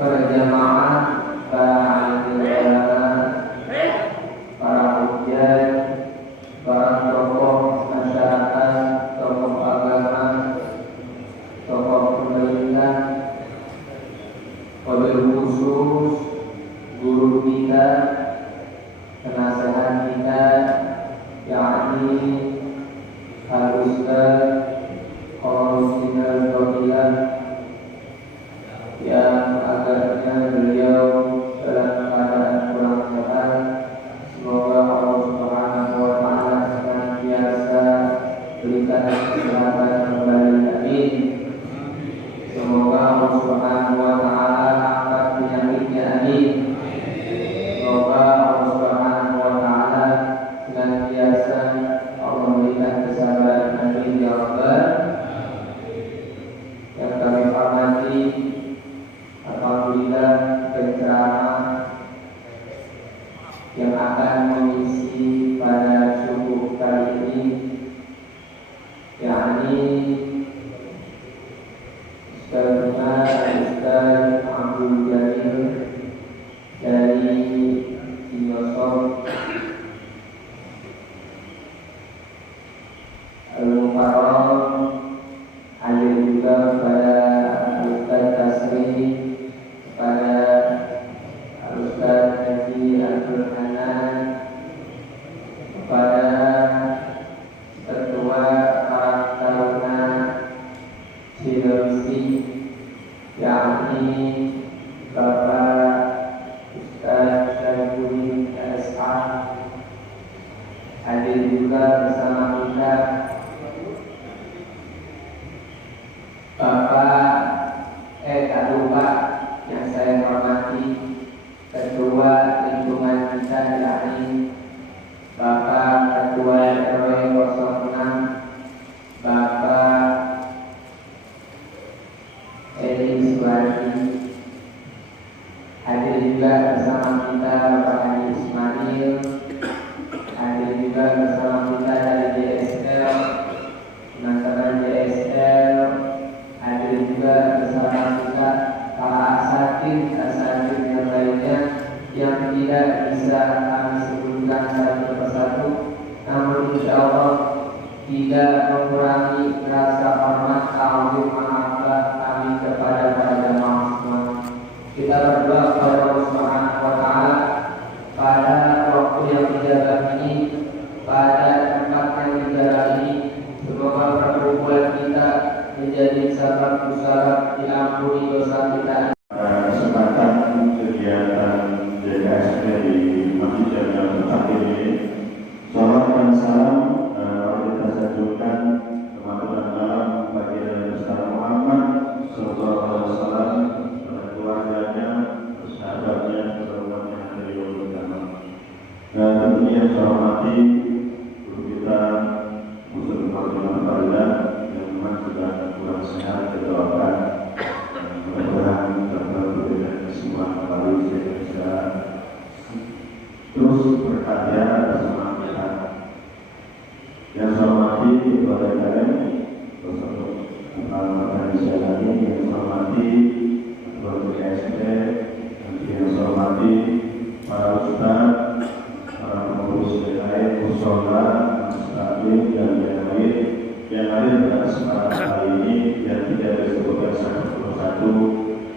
Para jamaah, para ulama, para hujjah, para tokoh masyarakat, tokoh agama, tokoh pemerintah, wabil khusus guru kita, penasehat kita, yakni Al-Ustaz Qasimul Fadilah, yang agaknya beliau dalam keadaan kurang sehat. Semoga Allah Subhanahu wa Ta'ala senantiasa berikan kesehatan kembali. Amin. Semoga Allah Subhanahu wa Ta'ala angkat penyakitnya. Amin. Semoga Allah Subhanahu wa Ta'ala senantiasa Allah berikan kesabaran. Amin ya Rabbal. Yang kami hormati, alhamdulillah penceramah yang akan mengisi pada subuh kali ini, yakni Ustaz Abdul Jamil dari Sinyosom Al-Mukarram. Hadir juga pada Ustaz Tasri, kepada Ustaz Haji Abdul Hanan, kepada Ketua Karang Taruna Cilengsi, yakni Bapak Ustaz Syaifuddin S.A. Hadir juga bersama kita tak lupa yang saya hormati Ketua Lingkungan kita, yakni Bapak Ketua RW 06 Bapak Edi Suwadi. Hadir juga bersama kita Bapak Haji Ismail. Hadir juga bersama kita dari JSL, teman-teman JSL. Hadir juga bersama kita para asatid yang lainnya yang tidak bisa kami sebutkan satu persatu, namun insya Allah tidak mengurangi rasa hormat ta'zim mahabbah kami kepada para jamaah semua. Kita berdoa kepada Allah Subhanahu wa Ta'ala pada waktu yang dijaga ini, pada tempat yang dijaga ini, semoga perkumpulan kita menjadi sabab diampuni dosa kita. Kesempatan kegiatan JKSP di Masjid Jami'ah Al-Fakir ini, salam dan salam kita sanjungkan kematuran dalam bagi Nabi Muhammad Sallallahu Alaihi Wasallam, pada keluarganya, sahabatnya, umatnya dari ulama. Dan tentunya saya hormati guru kita Ustaz Qasimul Fadilah yang memang sudah kurang sehat, kita doakan mudah-mudahan berbeda semua kembali bisa terus berkarya bersama kita. Yang saya hormati kepada kalian, yang saya hormati keluarga KSP, yang saya hormati para ustaz, para pengurus DKI, musola, muslim dan yang lain pada kesempatan kali ini yang tidak disebutkan satu persatu,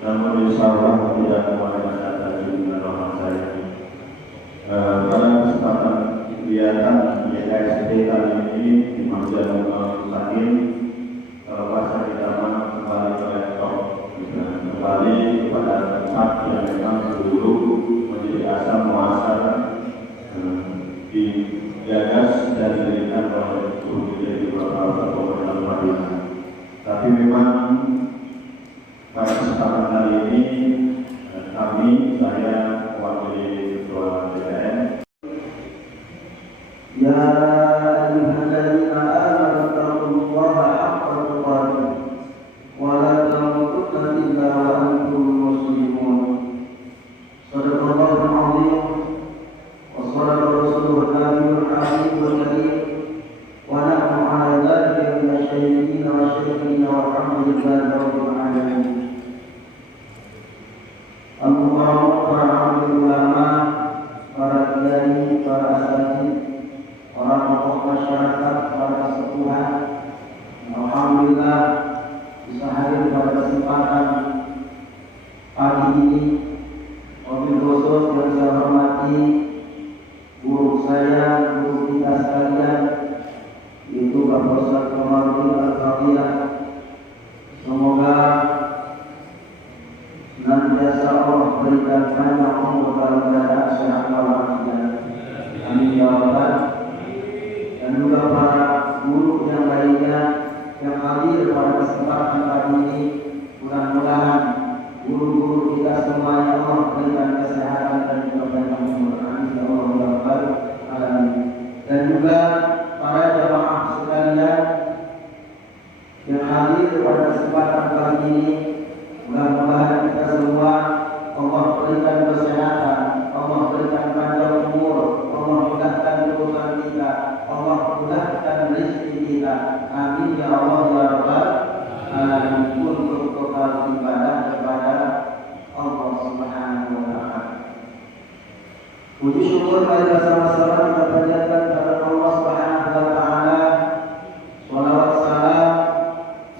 namun insya Allah tidak menggunakan data jumlah orang saya. Pada kesempatan kegiatan YKSP kali ini di Masjid Al-Fakir, pasar Idaman kembali ke laptop, kembali kepada tempat yang memang dulu menjadi asal muasal digagas dan didirikan oleh guru dari beberapa pemerintah Madinah. Tapi memang pada kesempatan kali ini saya mewakili Ketua DPR ridwan rabbil alamin. Allahumma para alim ulama, para kiai, para asatidz, para tokoh masyarakat, para sepuhan, alhamdulillah bisa hadir pada kesempatan pagi ini. Wabil khusus yang saya hormati guru saya, guru kita sekalian, yaitu Bapak Ustaz Komarudin Al-Fadhiyah. Semoga senantiasa Allah berikan banyak umur dalam keadaan sehat walafiat. Amin ya rabbal. Dan juga para guru yang lainnya yang hadir pada kesempatan pagi ini, mudah-mudahan guru-guru kita semuanya Allah berikan kesehatan dan juga banyak umur. Amin ya rabbal alamin. Dan juga para jamaah sekalian yang hadir pada kesempatan pagi ini, mudah-mudahan kita semua Allah berikan kesehatan, Allah berikan panjang umur, Allah mudahkan urusan kita, Allah mudahkan rezeki kita. Amin ya Allah ya rabbal alamin. Untuk total ibadah kepada Allah Subhanahu wa taala. Puji syukur mari bersama-sama kita panjatkan kepada Allah Subhanahu wa taala. Shalawat salam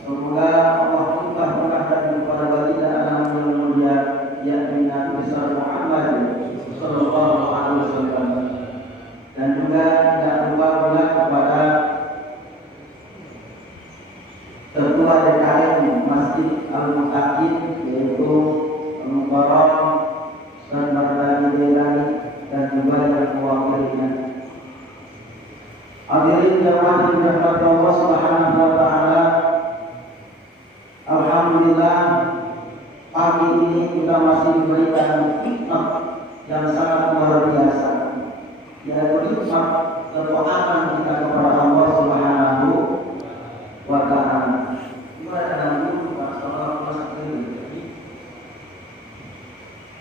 semoga Allah murahkan kepada baginda alam yang mulia yakni Nabi besar Muhammad sallallahu alaihi wasallam. Dan juga tidak lupa pula kepada Ketua DKM Masjid Al-Muttaqin yaitu Al-Mukarram Ustaz Mardani Jailani dan juga yang mewakilinya. Hadirin jamaah yang dirahmati Allah Subhanahu wa taala. Alhamdulillah pagi ini kita masih diberikan nikmat yang sangat luar biasa, yaitu nikmat ketaatan kita kepada Allah Subhanahu wa taala.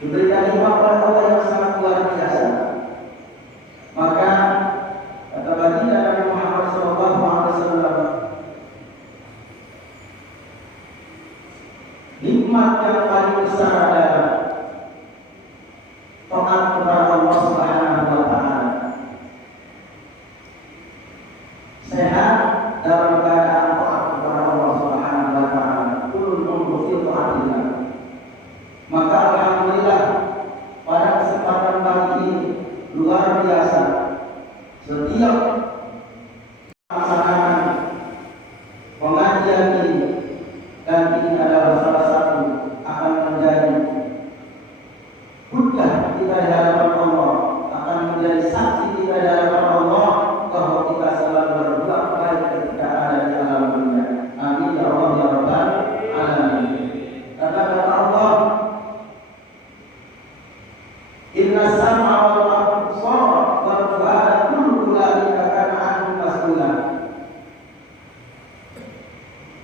Diberikan nikmat oleh Allah yang sangat luar biasa. Maka kata baginda Nabi Muhammad SAW, nikmat yang paling besar adalah taat kepada Allah Subhanahu wa taala. Sehat dalam keadaan taat kepada Allah Subhanahu wa taala. Kullu umri taatillah. Maka alhamdulillah pada kesempatan pagi ini luar biasa. Setiap pelaksanaan pengajian ini, dan ini adalah salah satu akan menjadi hujjah kita di hadapan Allah, akan menjadi saksi kita di hadapan Allah bahwa kita selalu berbuat baik ketika ada di alam dunia. Amin ya Allah ya rabbal alamin. Kata Allah, inna sam'a wal absara wal fu'ada kullu ulaika kana anhu mas'ula.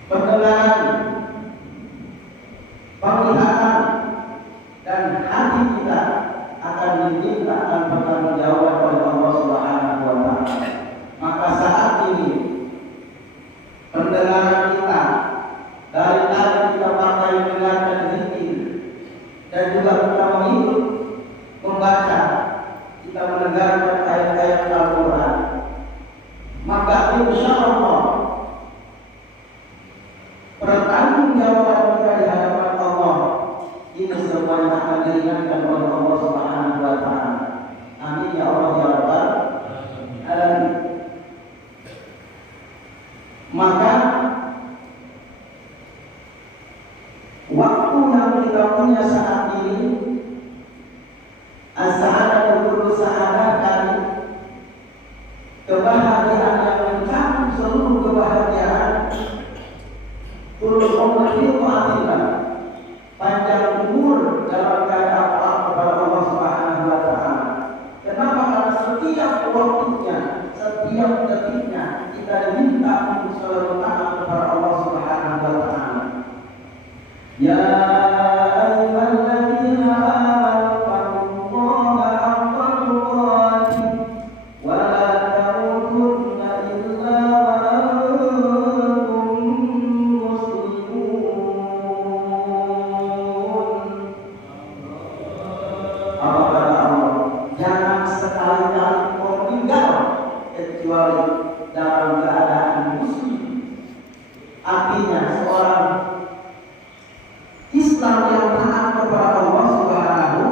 Pendengaran, penglihatan, dan hati kita akan diminta akan bertanggung jawab oleh Allah Subhanahu wa taala. Maka saat ini pendengaran kita dari tadi kita pakai mendengarkan zikir dan juga kita mengikut membaca, kita mendengarkan ayat-ayat Al-Quran, maka insya Allah pertanggung jawaban kita di hadapan Allah ini semuanya akan diringankan oleh Allah Subhanahu wa taala. Amin ya Allah ya rabbal alamin. Maka waktu yang kita punya saat ini, as-sa'adah kullu sa'adah, kebahagiaan yang mencakup seluruh kebahagiaan, kullu umri taatillah, panjang umur dalam keadaan taat kepada Allah Subhanahu wa taala. Kenapa? Karena setiap waktunya, setiap detiknya kita diminta untuk selalu taat kepada Allah Subhanahu wa taala. Ya ayyuhalladzina amanu taqullaha haqqa tuqatih wa la tamutunna illa wa antum muslimun. hal meninggal kecuali dalam keadaan muslim. Artinya seorang Islam yang taat kepada Allah Subhanahu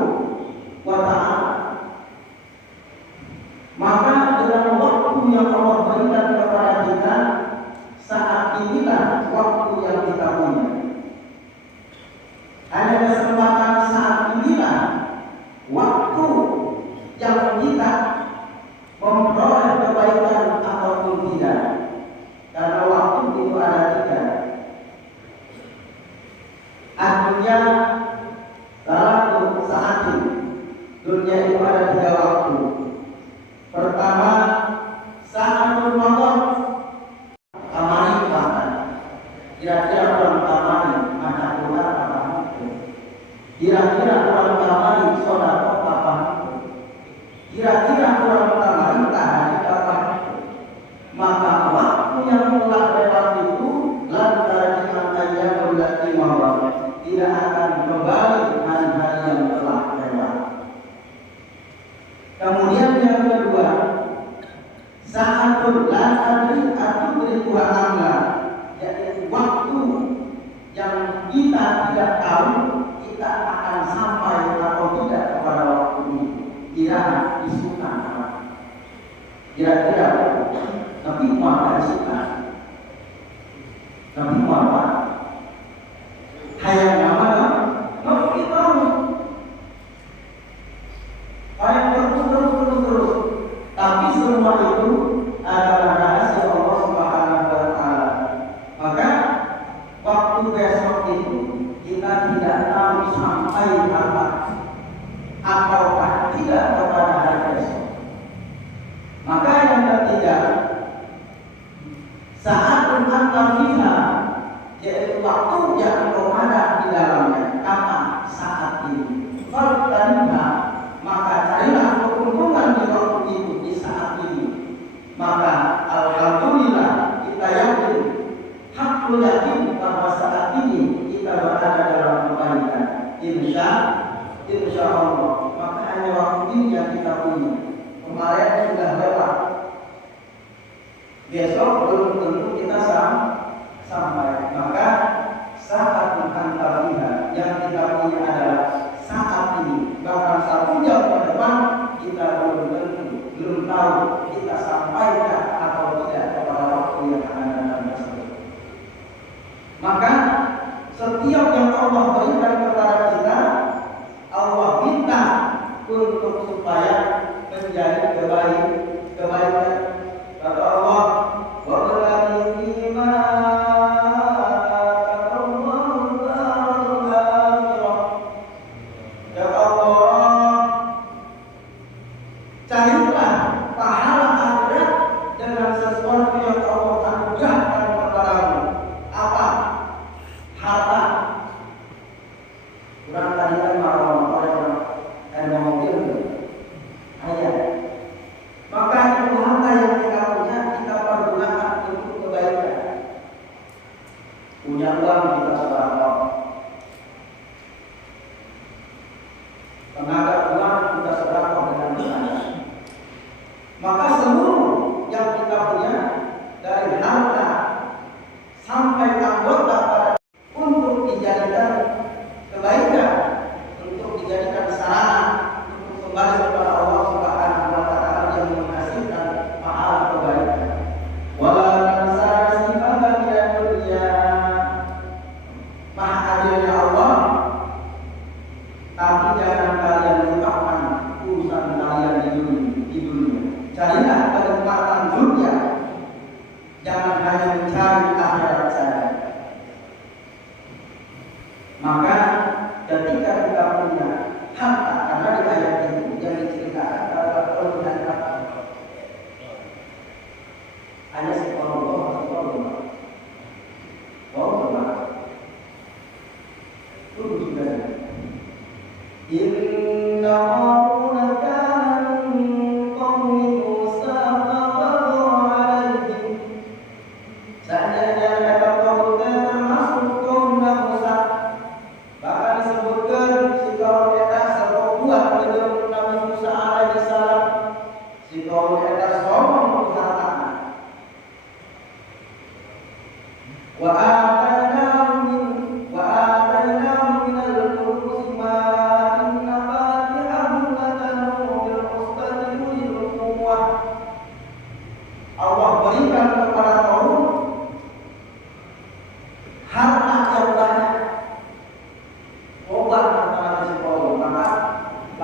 wa Ta'ala, maka dengan waktu yang Allah berikan kepada kita saat inilah waktu yang kita punya. Hanya kesempatan saat inilah waktu yang kita memperoleh kebaikan ataupun tidak. Karena waktu itu ada tiga. Artinya dalam saat ini dunia itu ada tiga waktu. Pertama, saat Ramadan, tamani makan. Kira-kira orang tamani makan Quran apa? Kira-kira orang tamani sholat apa? Kira-kira orang tamani tahajud apa? Maka waktu yang telah lewat itu lantaran ayat berarti bahwa tidak akan kembali hari-hari yang telah lewat. Kemudian yang kedua, saat bulan adri atau berikuah amla, yaitu waktu yang kita tidak tahu kita akan sampai atau tidak kepada waktu ini. Kira disukan apa? Kira-kira tapi muatan suka, tapi muatan hayang nama mau kita hayang terus, tapi semua itu adalah rahasia Allah Subhanahu wa Ta'ala. Maka waktu besok itu kita tidak tahu sampai apa ataukah tidak kepada hari besok. Maka yang ketiga, saat berkata fiha, yaitu waktu yang ada di dalamnya, kata saat ini. Faltanha, maka carilah keuntungan di waktu itu, di saat ini. Maka alhamdulillah kita yakin, hakul yakin bahwa saat ini kita berada dalam kebaikan. Insya Allah. Maka hanya waktu ini yang kita punya. Kemarin sudah lewat. Besok belum tentu kita sampai. Maka saat menghantarnya yang kita punya adalah saat ini. Bahkan 1 jam ke depan kita belum tahu kita sampaikan atau tidak kepada waktu yang akan datang tersebut. Maka setiap yang Allah berikan kepada kita, Allah minta untuk supaya menjadi kebaikan. Kata Allah, "Wa'alaihi ma taqallahu ta'ala." Ya Allah, carilah pahala akhirat dengan sesuatu yang Allah anugerahkan kepadamu. Apa? Harta. Kurang tadi kan orang mobil. Ayat. Maka itu harta yang kita punya, kita pergunakan untuk kebaikan. Punya uang kita sedekah. Tenaga uang kita sedekah dengan benar. Maka seluruh yang kita punya, dari harta sampai anggota untuk dijadikan kebaikan, untuk dijadikan sarana untuk kembali kepada Allah Subhanahu wa Ta'ala yang menghasilkan pahala kebaikan. Wala tansa nasibaka minad dunya. Maha adilnya Allah, tapi jangan kalian lupakan urusan kalian di dunia. Carilah kenikmatan dunia, jangan hanya mencari akhirat saja. Maka ketika kita punya harta, karena di ayat itu yang diceritakan adalah kelebihan harta. Hanya separuh sudah. Inna Qaruna kana min qaumi Musa Si kau kita sombong harta. Wa atainahu min al-kunuz ma inna fatihahu latanu bil usbati ulil quwwah. Allah berikan kepada kaum harta yang banyak. Obat kata si kaum, maka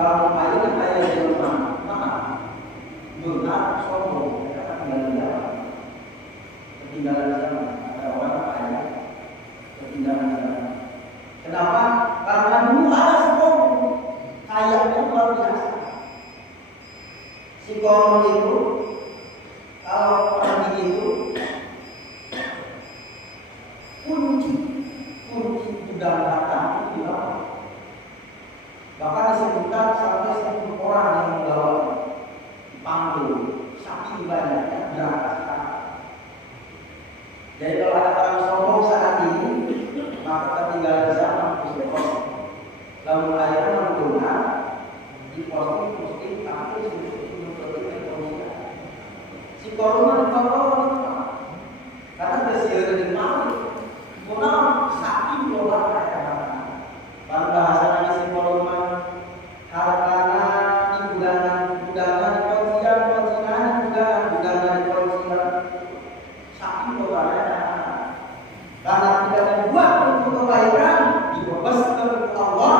bangun air di rumah. Maka benar sombong, ketinggalan zaman. Ada orang kaya ketinggalan zaman. Kenapa? Karena dulu ada sombong, kayanya luar biasa. Si kaum itu kalau pergi itu kunci gudang harta itu apa? Bahkan disebutkan sampai 1 orang yang membawa panggil saking banyaknya berangkat. Jadi kalau ada orang sombong saat ini, maka ketinggalan zaman khusus. Lalu akhirnya menggunakan di posting tapi si korban karena bersiar di mana, menang saking global kan bahasanya si korban hartana gudangan saking global karena tidak dibuat untuk kebaikan, dibebaskan untuk Allah,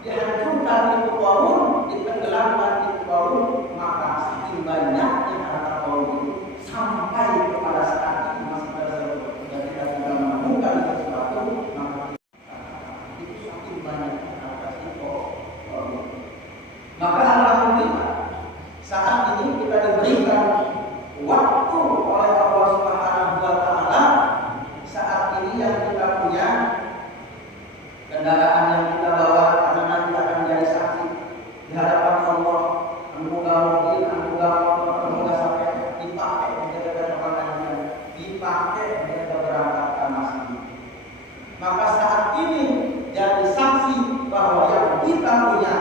dihancurkan itu kaum, ditenggelamkan itu kaum, maka saking banyaknya harta kaum itu sampai kepada saat ini masih terseluruh dan kita tidak menemukan sesuatu, maka itu saking banyaknya harta si kaum. Maka alhamdulillah saat ini kita diberikan waktu oleh Allah Subhanahu wa Ta'ala. Saat ini yang kita punya kendaraan yang kita bawa, karena nanti akan menjadi saksi di hadapan Allah. Semoga mobil, semoga sampai dipakai menjaga keamanan, dipakai menjaga berangkat masjid. Maka saat ini jadi saksi bahwa yang kita punya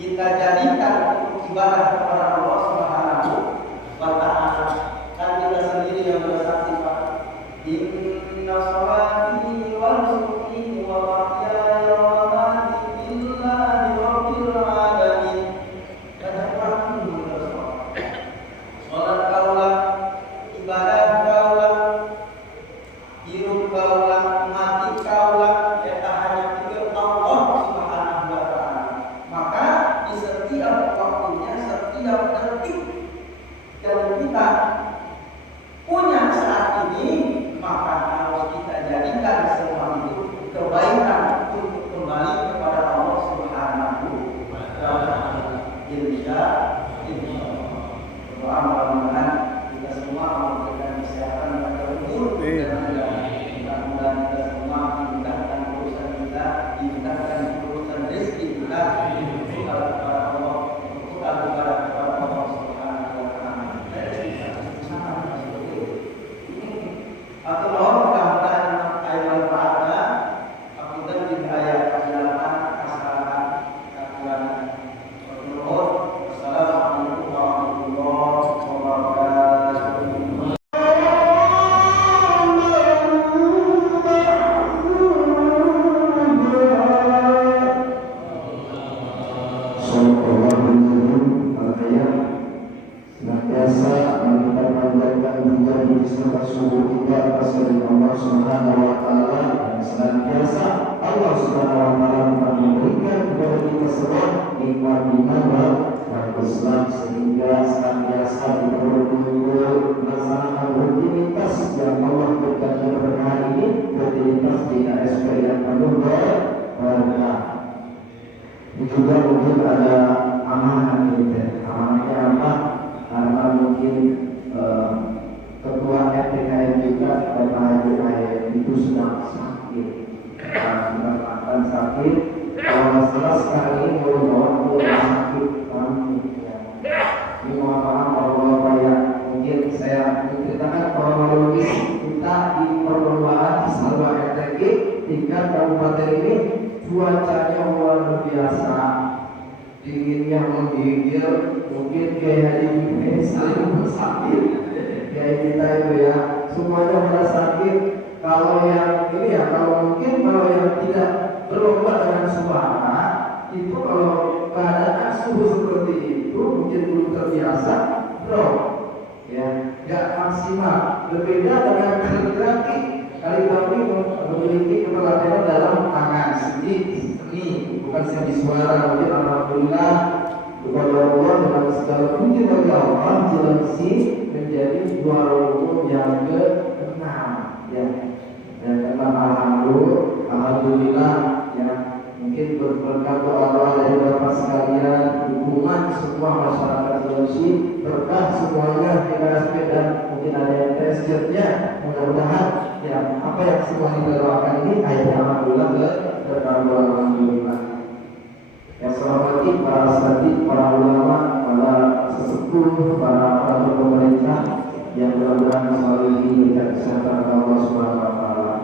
kita jadikan untuk ibadah kepada Allah Subhanahu wa Ta'ala. Dan kita sendiri yang bersaksi, Pak. Inna salati wa nusuki wa mahyaya wa mamati lillahi rabbil alamin. Ada orang yang bersolat. Salat kaulah, ibadah kaulah, hidup kaulah, mati kaulah, kita hanya milik Allah Subhanahu wa Ta'ala. Maka di setiap waktunya, setiap detik yang kita punya saat ini, maka harus kita jadikan semua itu kebaikan untuk kembali kepada Allah Subhanahu wa Ta'ala. Insyaallah. Doa mudah-mudahan kita semua memberikan kesehatan pada umur dan mudah-mudahan kita semua dimudahkan urusan kita, dimudahkan urusan rezeki kita, kepada Allah, kepada Allah Subhanahu wa Ta'ala. Atau mudah-mudahan ayat manfaatnya akibat ayat kejelasan kesalahan kekurangan. Wassalamualaikum warahmatullahi wabarakatuh. Senantiasa kita panjatkan puja puji sembah syukur kita atas Allah Subhanahu wa Ta'ala, dan senantiasa Allah Subhanahu wa Ta'ala memberikan kepada kita semua nikmat iman dan Islam, sehingga senantiasa kita berkumpul melaksanakan rutinitas yang Allah berikan kepada hari ini, rutinitas di KSP yang penuh berkah. Juga mungkin ada amanah kita, amanahnya apa? Karena mungkin ketua RTKM juga Bapak Haji Ayat itu sedang sakit, sedang akan sakit. Kalau masalah sekarang ini mau dibawa ke rumah sakit kami. Ini mohon maaf kalau Bapak ya, mungkin saya menceritakan kronologis kita di perlombaan Salwa RTK tingkat kabupaten ini. Cuacanya luar biasa, dinginnya menggigil, mungkin kayak hari ini saling sakit. Kayak kita itu ya, semuanya merasa sakit. Kalau yang ini ya, kalau yang tidak berobat dengan suara itu, kalau keadaan suhu seperti itu mungkin belum terbiasa, drop ya, nggak maksimal. Berbeda dengan kaligrafi. Kaligrafi memiliki keteladanan dalam tangan, seni, bukan seni suara. Mungkin alhamdulillah kepada Allah dengan segala puji bagi Allah, Cilengsi menjadi juara umum yang ke-6 ya. Dan tentang alhamdulillah ya, mungkin berkat doa dari Bapak sekalian, dukungan semua masyarakat Cilengsi, berkah semuanya PKSP, dan mungkin ada yang tesnya, mudah-mudahan ya apa yang semua didoakan ini akhirnya alhamdulillah terkabul, alhamdulillah. Yang saya hormati para asatidz, para ulama, para sesepuh, para pemerintah yang mudah-mudahan selalu diberikan kesehatan Allah Subhanahu wa taala.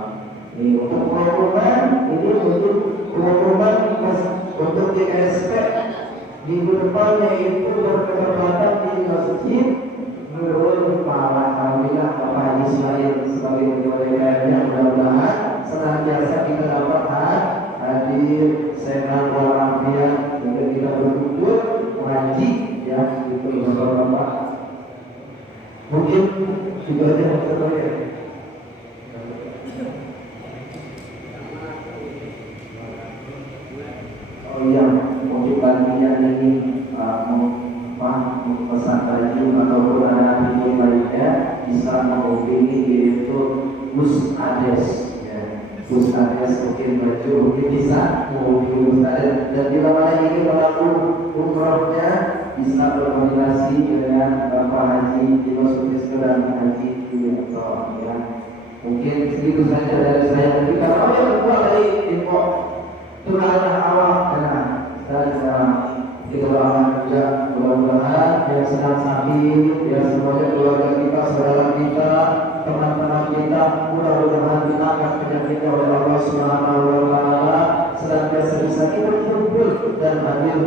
Ini untuk program, ini untuk program untuk GSP minggu depan, yaitu berkesempatan di masjid Nurul Falah. Alhamdulillah Bapak Haji Ismail sebagai ketua DPR, mudah-mudahan senantiasa kita dapat hadir sehat walafiat, juga kita berkumpul mengaji ya, itu Bapak. Mungkin juga ada yang terbaik. Oh iya, mungkin bagi yang ingin pesan baju ataupun anak video lainnya bisa menghubungi, yaitu Gus Ades ya. Gus Ades mungkin baju mungkin bisa menghubungi Gus Ades, dan bila mana ingin melakukan umrohnya bisa berkoordinasi dengan Bapak Haji Dimas dan Haji Dimas ya. Mungkin segitu saja dari saya. Mungkin kalau yang kedua dari info turunannya awal dan kita doakan juga mudah-mudahan yang sedang sakit ya, semuanya keluarga kita, saudara kita, teman-teman kita, mudah-mudahan kita akan penyakitnya oleh Allah Subhanahu wa taala, senantiasa bisa kita berkumpul dan hadir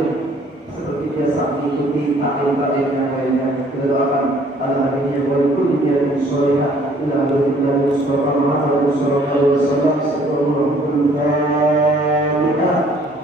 seperti biasa mengikuti taklim-taklim yang lainnya. Kita doakan alhamdulillah wa kulli khairin sholihah ila billahi subhanahu wa ta'ala sallallahu alaihi wasallam.